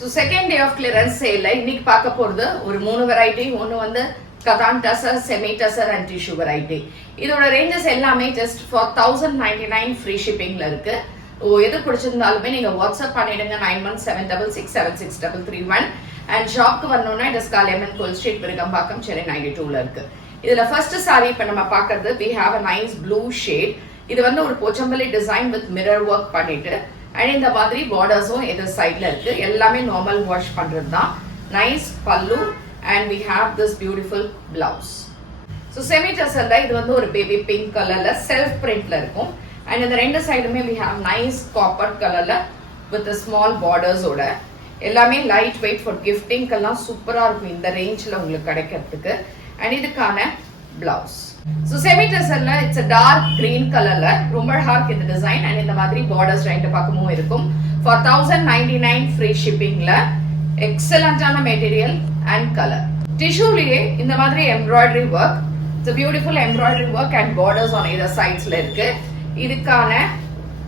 So second day of clearance sale இன்னைக்கு பார்க்க போறது ஒரு மூணு வெரைட்டி. ஒன்னு வந்து Katan tussar, semi tussar and tissue variety. இதோட ரேஞ்சஸ் எல்லாமே ஜஸ்ட் ஃபார் 1099 ஃப்ரீ ஷிப்பிங்ல இருக்கு. எது பிடிச்சிருந்தாலுமே நீங்க வாட்ஸ்அப் பண்ணிடுங்க 9176676331 அண்ட் ஷாப்க்கு வரணும்னா டஸ்காலியம்மன் கோல் ஸ்ட்ரீட் விருகம்பாக்கம் சென்னை 92ல இருக்கு. இதுல ஃபர்ஸ்ட் சாரி இப்ப நம்ம பார்க்கிறது we have a nice blue shade. இது வந்து ஒரு Pochampalli design with mirror work பண்ணிட்டு அண்ட் இந்த மாதிரி பார்டர்ஸும் எதிர் சைட்ல இருக்கு. எல்லாமே நார்மல் வாஷ் பண்றது தான். Nice pallu and we have this beautiful blouse. So semi டசர்ல இது வந்து ஒரு பேபி பிங்க் கலர்ல செல்ஃப் பிரிண்ட்ல இருக்கும். அண்ட் இந்த ரெண்டு சைடுமே we have nice காப்பர் கலர்ல வித் ஸ்மால் பார்டர்ஸோட. எல்லாமே லைட் வெயிட் ஃபார் கிஃப்டிங்க்கெல்லாம் சூப்பரா இருக்கும் இந்த ரேஞ்ச்ல உங்களுக்கு கிடைக்கிறதுக்கு. அண்ட் இதுக்கான பிளவுஸ். ஸோ செமி டசர்ல இட்ஸ் டார்க் கிரீன் கலர்ல ரொம்ப அழகாக இந்த டிசைன் அண்ட் இந்த மாதிரி பார்டர்ஸ் ரெண்டு பக்கமும் இருக்கும். ஃபார் 1099 ஃப்ரீ ஷிப்பிங்ல எக்ஸலண்டான மெட்டீரியல் அண்ட் கலர். டிஷ்யூலயே இந்த மாதிரி embroidery work, it's beautiful embroidery work and borders on either சைட்ஸ்ல இருக்கு. இதுக்கான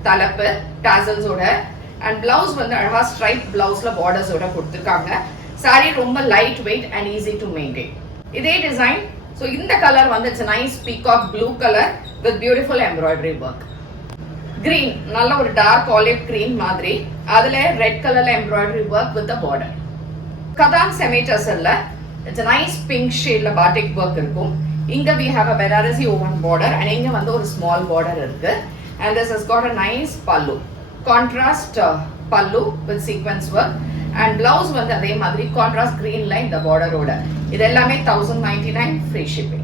தலைப்பு டாசல்ஸோட அண்ட் பிளவுஸ் வந்து அழகா ஸ்ட்ரைப் பிளவுஸ்ல பார்டர்ஸோட கொடுத்துருக்காங்க. சாரி ரொம்ப light weight and easy to maintain. இதே டிசைன். ஸோ இந்த கலர் வந்து it's nice peacock blue colour with beautiful embroidery work. Green நல்ல ஒரு டார்க் ஆலிவ் கிரீன் மாதிரி, அதுல ரெட் கலர்ல embroidery work with border. Katan semi டசர்ல இட்ஸ் நைஸ் பிங்க் ஷேட்ல பாட்டிக் ஒர்க் இருக்கும். இங்க we have a Banarasi open border and இங்க வந்து ஒரு ஸ்மால் border இருக்கு. And this has got a nice pallu, contrast pallu with sequence work and blouse வந்து அதே மாதிரி contrast green line the border ஓட. இது எல்லாமே 1099 free shipping.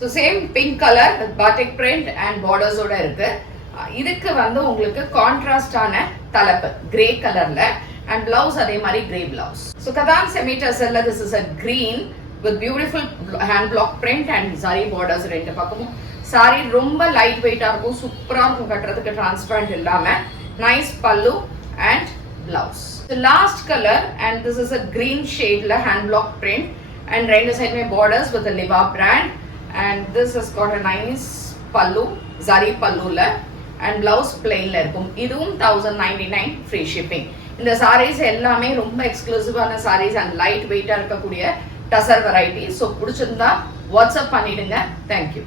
So same pink color with batik print and borders ஓட இருக்கு. இதுக்கு வந்து உங்களுக்கு கான்ட்ராஸ்டான தலைப்பு கிரே கலர்ல and blouse அதே மாதிரி grey blouse. So Katan semi டசர்ல this is a green with beautiful hand block print and zari borders ரெண்டு பக்கமும். சாரி ரொம்ப லைட் வெயிட்டா இருக்கும், சூப்பரா இருக்கும் கட்டுறதுக்கு, டிரான்ஸ்பரண்ட் இல்லாம. Nice pallu and blouse. Last colour and this is a green shadeல hand block print and ரெண்டு சைடுமே borders with a Liva brand and this has got a nice pallu, zari palluல and blouse plainல இருக்கும். இதுவும் 1099 free shipping. இந்த sarees எல்லாமே ரொம்ப எக்ஸ்க்ளூசிவான sarees and light வெயிட்டா இருக்கக்கூடிய tussar variety. So பிடிச்சிருந்தா வாட்ஸ்அப் பண்ணிடுங்க. தேங்க்யூ.